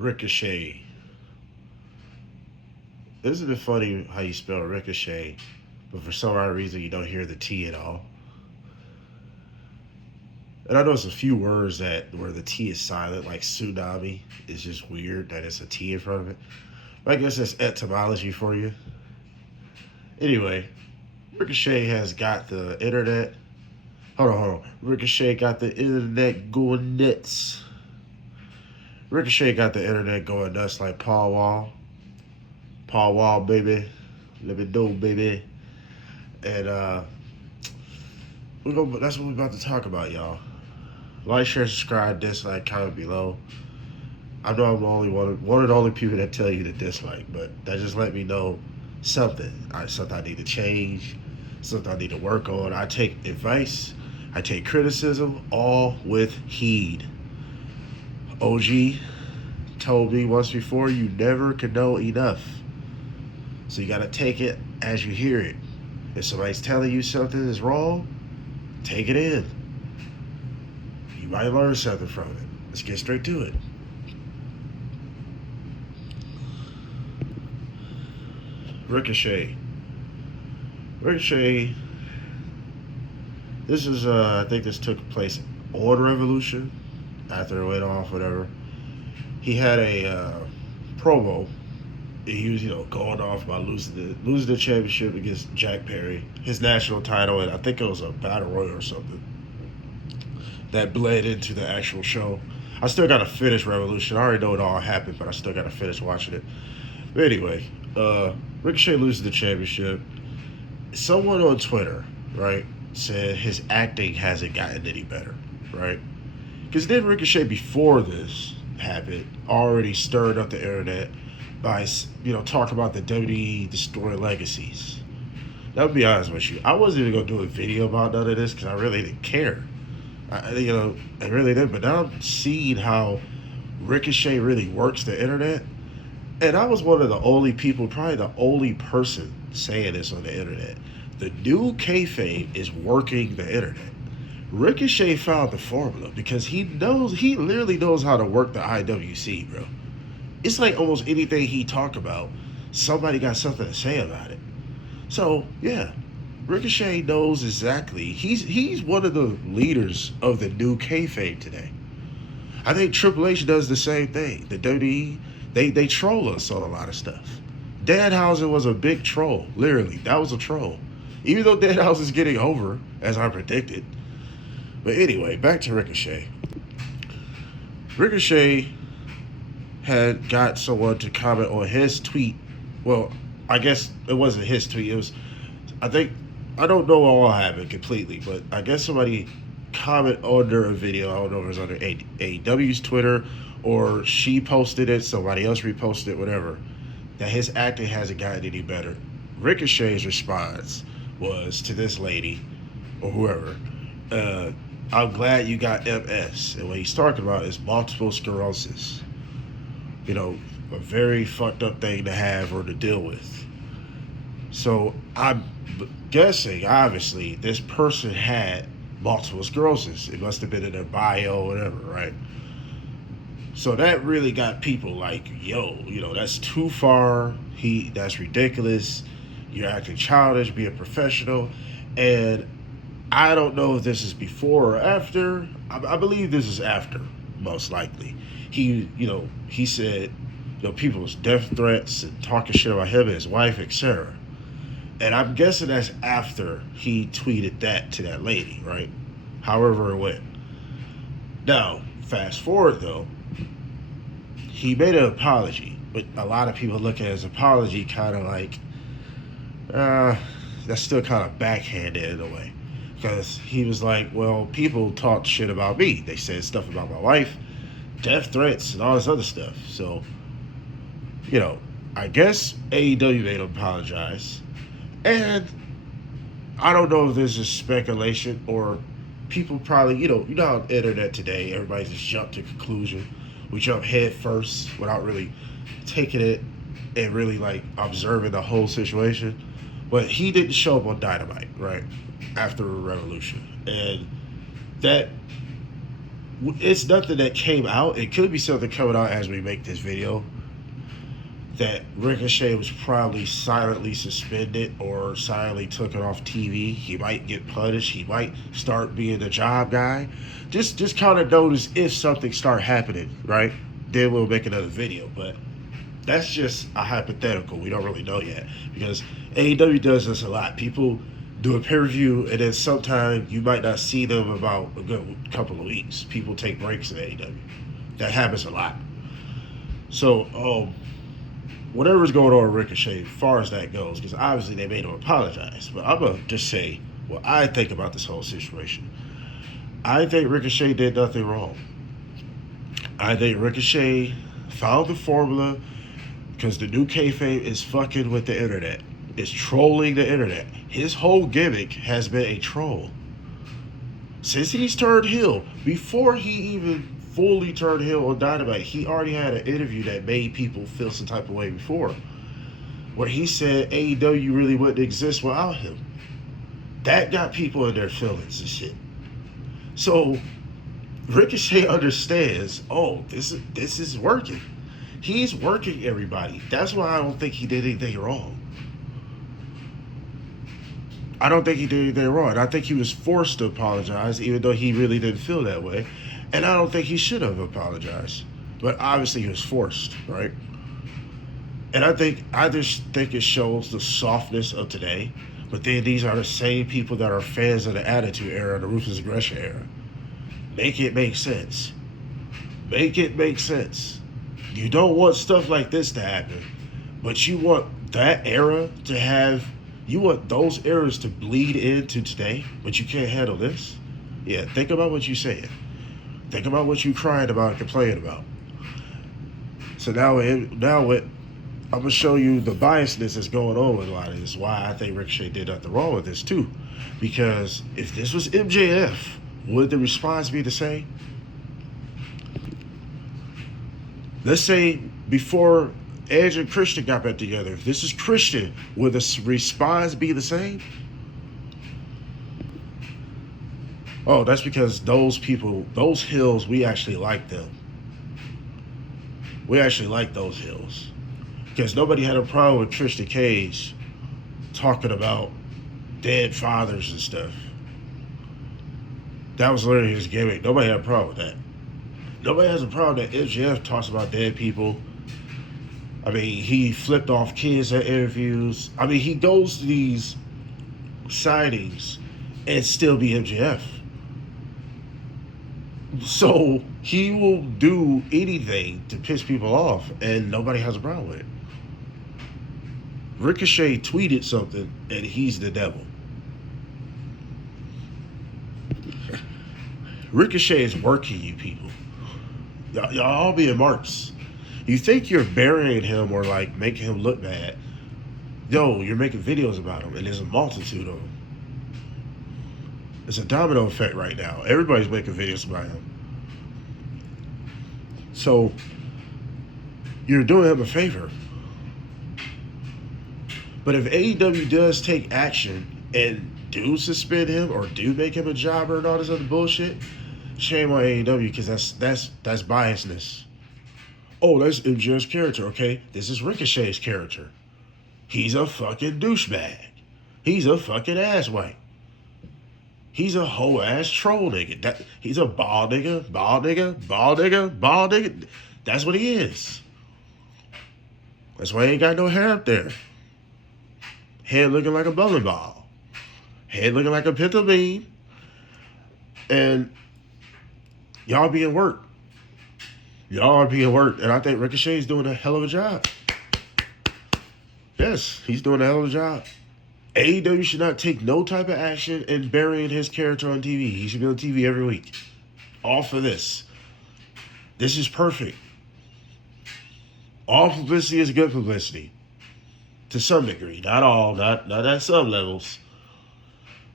Ricochet. Isn't it funny how you spell Ricochet, but for some odd reason you don't hear the T at all? And I know there's a few words that where the T is silent, like tsunami. It's just weird that it's a T in front of it. But I guess that's etymology for you. Anyway, Ricochet has got the internet. Hold on. Ricochet got the internet going nuts. Ricochet got the internet going nuts like Paul Wall. Paul Wall, baby. Let me know, baby. And that's what we're about to talk about, y'all. Like, share, subscribe, dislike, comment below. I know I'm the only one of the only people that tell you to dislike, but that just let me know something. Something I need to change, something I need to work on. I take advice, I take criticism, all with heed. OG told me once before, you never can know enough. So you gotta take it as you hear it. If somebody's telling you something is wrong, take it in. You might learn something from it. Let's get straight to it. Ricochet. This is, I think this took place on Revolution, after it went off, whatever. He had a promo. He was, going off by losing the championship against Jack Perry, his national title, and I think it was a battle royal or something that bled into the actual show. I still got to finish Revolution. I already know it all happened, but I still got to finish watching it. But anyway, Ricochet loses the championship. Someone on Twitter, right, said his acting hasn't gotten any better, right? Because then Ricochet, before this happened, already stirred up the internet by, talking about the WWE destroy legacies. Now, to be honest with you, I wasn't even going to do a video about none of this because I really didn't care. I really didn't. But now I'm seeing how Ricochet really works the internet. And I was one of the only people, probably the only person saying this on the internet. The new kayfabe is working the internet. Ricochet found the formula because he literally knows how to work the IWC, bro. It's like almost anything he talk about, somebody got something to say about it. So, yeah, Ricochet knows exactly. He's one of the leaders of the new kayfabe today. I think Triple H does the same thing. The WWE, they troll us on a lot of stuff. Danhausen was a big troll, literally. That was a troll. Even though Danhausen is getting over, as I predicted. But anyway, back to Ricochet. Ricochet had got someone to comment on his tweet. Well, I guess it wasn't his tweet. It was, I don't know what happened completely, but I guess somebody comment under a video. I don't know if it was under AEW's Twitter or she posted it, somebody else reposted it, whatever, that his acting hasn't gotten any better. Ricochet's response was to this lady or whoever, I'm glad you got MS. And what he's talking about is multiple sclerosis. A very fucked up thing to have or to deal with. So I'm guessing, obviously, this person had multiple sclerosis. It must have been in their bio or whatever, right? So that really got people like, yo, that's too far. That's ridiculous. You're acting childish, be a professional. And I don't know if this is before or after. I believe this is after, most likely. He said, people's death threats and talking shit about him and his wife, etc. And I'm guessing that's after he tweeted that to that lady, right? However it went. Now, fast forward though, he made an apology, but a lot of people look at his apology kind of like, that's still kind of backhanded in a way. Because he was like, well, people talked shit about me. They said stuff about my wife, death threats, and all this other stuff. So, I guess AEW made him apologize. And I don't know if this is speculation or people probably, you know how on the internet today, everybody just jump to conclusion. We jump head first without really taking it and really like observing the whole situation. But he didn't show up on Dynamite, right? After Revolution. And that It's nothing that came out. It could be something coming out as we make this video. That Ricochet was probably silently suspended or silently taken off TV. He might get punished. He might start being the job guy. Just kind of notice if something start happening, right? Then we'll make another video. But that's just a hypothetical. We don't really know yet because AEW does this a lot. People do a pay-per-view and then sometimes you might not see them about a good couple of weeks. People take breaks in AEW. That happens a lot. So, whatever's going on with Ricochet, as far as that goes, because obviously they made him apologize. But I'm going to just say what I think about this whole situation. I think Ricochet did nothing wrong. I think Ricochet found the formula because the new kayfabe is fucking with the internet. It's trolling the internet. His whole gimmick has been a troll. Since he's turned heel, before he even fully turned heel on Dynamite, he already had an interview that made people feel some type of way before, where he said AEW really wouldn't exist without him. That got people in their feelings and shit. So Ricochet understands, oh, this is working. He's working everybody. That's why I don't think he did anything wrong. I don't think he did anything wrong. I think he was forced to apologize, even though he really didn't feel that way. And I don't think he should have apologized. But obviously he was forced, right? And I just think it shows the softness of today. But then these are the same people that are fans of the Attitude Era, the Ruthless Aggression Era. Make it make sense. Make it make sense. You don't want stuff like this to happen, but you want that era to have, you want those eras to bleed into today, but you can't handle this? Yeah, think about what you're saying. Think about what you're crying about and complaining about. So now what I'm going to show you the biasness that's going on with a lot of this, why I think Ricochet did nothing wrong with this too. Because if this was MJF, would the response be the same? Let's say before Edge and Christian got back together, if this is Christian, would the response be the same? Oh, that's because those people, those hills, we actually like them. We actually like those hills. Because nobody had a problem with Christian Cage talking about dead fathers and stuff. That was literally his gimmick. Nobody had a problem with that. Nobody has a problem that MJF talks about dead people. I mean, he flipped off kids at interviews. I mean, he goes to these sightings and still be MJF. So he will do anything to piss people off, and nobody has a problem with it. Ricochet tweeted something, and he's the devil. Ricochet is working you people. Y'all all being marks. You think you're burying him or like making him look bad. Yo, you're making videos about him, and there's a multitude of them. It's a domino effect right now. Everybody's making videos about him. So you're doing him a favor. But if AEW does take action and do suspend him or do make him a jobber and all this other bullshit, shame on AEW, because that's biasness. Oh, that's MJF's character, okay? This is Ricochet's character. He's a fucking douchebag. He's a fucking asswipe. He's a whole ass troll nigga. He's a bald nigga, bald nigga, bald nigga, bald nigga. That's what he is. That's why he ain't got no hair up there. Head looking like a bowling ball. Head looking like a pinto bean. And y'all being worked. Y'all are being worked. And I think Ricochet's doing a hell of a job. Yes, he's doing a hell of a job. AEW should not take no type of action in burying his character on TV. He should be on TV every week. All for this. This is perfect. All publicity is good publicity. To some degree. Not all. Not at some levels.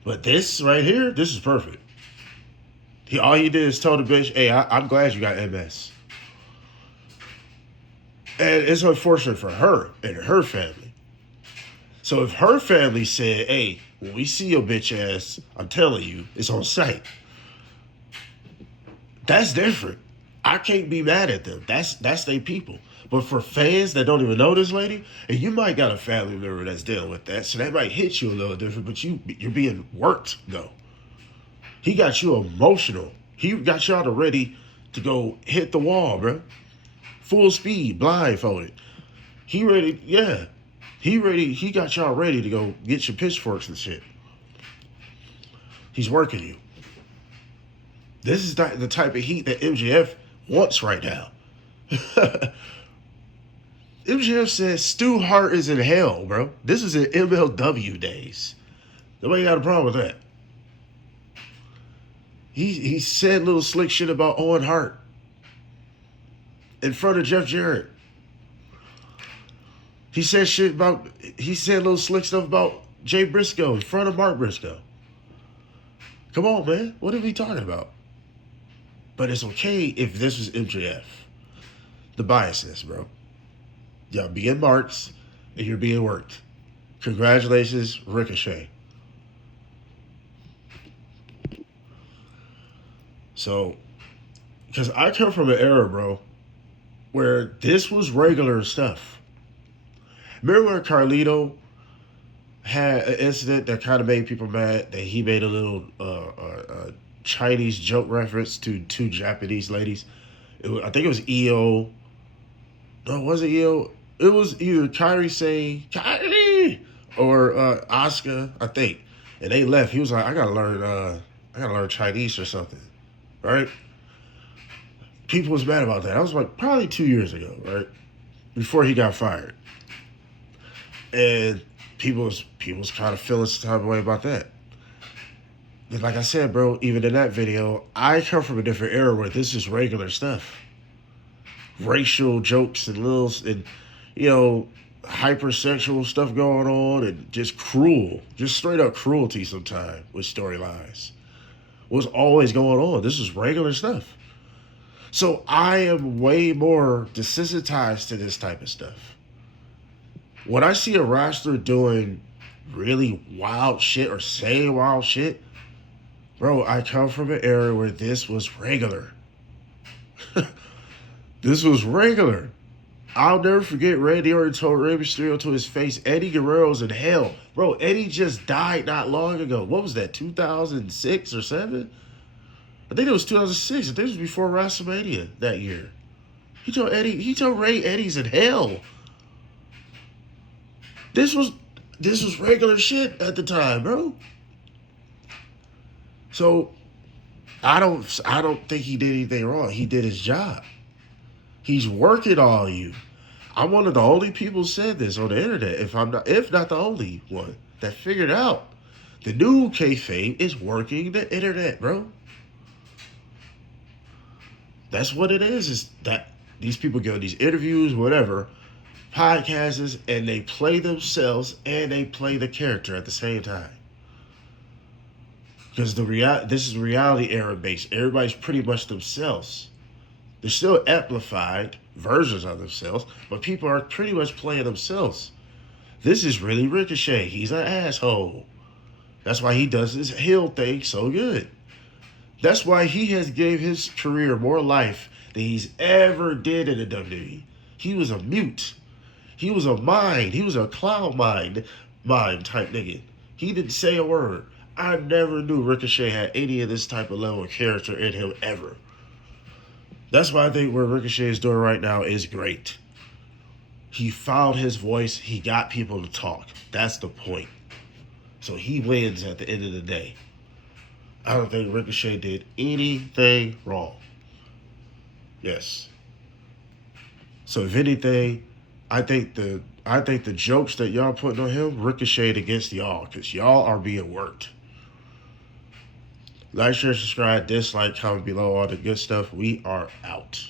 But this right here, this is perfect. All he did is tell the bitch, hey, I'm glad you got MS. And it's unfortunate for her and her family. So if her family said, hey, when we see your bitch ass, I'm telling you, it's on sight. That's different. I can't be mad at them. That's their people. But for fans that don't even know this lady, and you might got a family member that's dealing with that, so that might hit you a little different. But you're being worked though. He got you emotional. He got y'all ready to go hit the wall, bro. Full speed, blindfolded. He ready, yeah. He ready. He got y'all ready to go get your pitchforks and shit. He's working you. This is the type of heat that MJF wants right now. MJF says Stu Hart is in hell, bro. This is in MLW days. Nobody got a problem with that. He said little slick shit about Owen Hart in front of Jeff Jarrett. He said little slick stuff about Jay Briscoe in front of Mark Briscoe. Come on, man. What are we talking about? But it's okay if this was MJF. The biasness, bro. Y'all being marks and you're being worked. Congratulations, Ricochet. So, because I come from an era, bro, where this was regular stuff. Remember when Carlito had an incident that kind of made people mad, that he made a little Chinese joke reference to two Japanese ladies? I think it was EO. No, it wasn't EO. It was either Kairi saying Kairi or Asuka, I think. And they left. He was like, I gotta learn Chinese or something. Right? People was mad about that. I was like probably 2 years ago, right? Before he got fired. And people was kind of feeling some type of way about that. And like I said, bro, even in that video, I come from a different era where this is regular stuff. Racial jokes and hypersexual stuff going on, and just straight up cruelty sometimes with storylines. Was always going on. This is regular stuff. So I am way more desensitized to this type of stuff. When I see a wrestler doing really wild shit or saying wild shit, bro, I come from an era where this was regular. This was regular. I'll never forget Randy Orton told Rey Mysterio to his face, Eddie Guerrero's in hell. Bro, Eddie just died not long ago. What was that, 2006 or 7? I think it was 2006. I think it was before WrestleMania that year. He told Ray Eddie's in hell. This was regular shit at the time, bro. So I don't think he did anything wrong. He did his job. He's working on you. I'm one of the only people who said this on the internet, if not the only one, that figured out the new kayfabe is working the internet, bro. That's what it is that these people go these interviews, whatever, podcasts, and they play themselves and they play the character at the same time. Because this is reality era based. Everybody's pretty much themselves. They're still amplified versions of themselves, but people are pretty much playing themselves. This is really Ricochet. He's an asshole. That's why he does his heel thing so good. That's why he has gave his career more life than he's ever did in the WWE. He was a mute. He was a mind. He was a clown mime type nigga. He didn't say a word. I never knew Ricochet had any of this type of level of character in him ever. That's why I think what Ricochet is doing right now is great. He found his voice. He got people to talk. That's the point. So he wins at the end of the day. I don't think Ricochet did anything wrong. Yes. So if anything, I think the jokes that y'all putting on him ricocheted against y'all, because y'all are being worked. Like, share, subscribe, dislike, comment below, all the good stuff. We are out.